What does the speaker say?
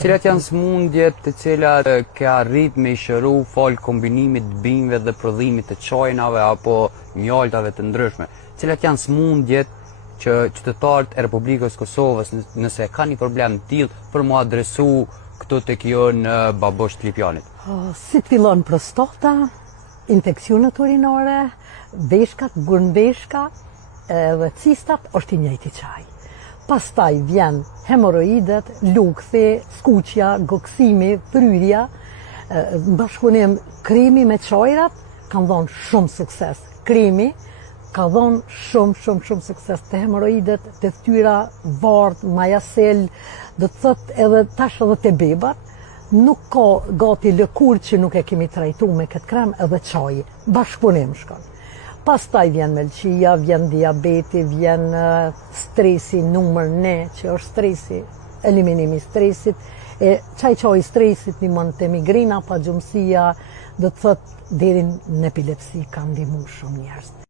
Cilat janë sëmundjet të cilat ke arrit me i shëru fol kombinimit të bimëve dhe prodhimit të çojnave apo mjaltave të ndryshme? Cilat janë sëmundjet që qytetarët e Republikës Kosovës, nëse ka një problem të tillë, për mu adresu këtu tek ju në Babosh të Lipjanit? Si të fillon prostata, infeksionet urinore, veshkat, gurnveshka dhe cistat, është i njëjti çaj. Pastaj vjen hemoroidet, lukthi, skuqja, goksimi, fryrja, bashkëpunim kremi me çojrat kanë dhënë shumë sukses. Kremi ka dhënë shumë sukses te hemoroidet, te fytyra, vart, majasel, do të thotë edhe tash edhe te bebat. Nuk ka gati lëkurë që nuk e kemi trajtuar me këtë krem edhe çaji. Bashkëpunim shkon. Pastaj vjen melçia, vjen diabeti, vjen stresi numër 1, që është stresi, eliminimi i stresit. Çaji stresit ndihmon te migrena, pagjumësia, do të thotë deri në epilepsi ka ndihmuar shumë njerëz.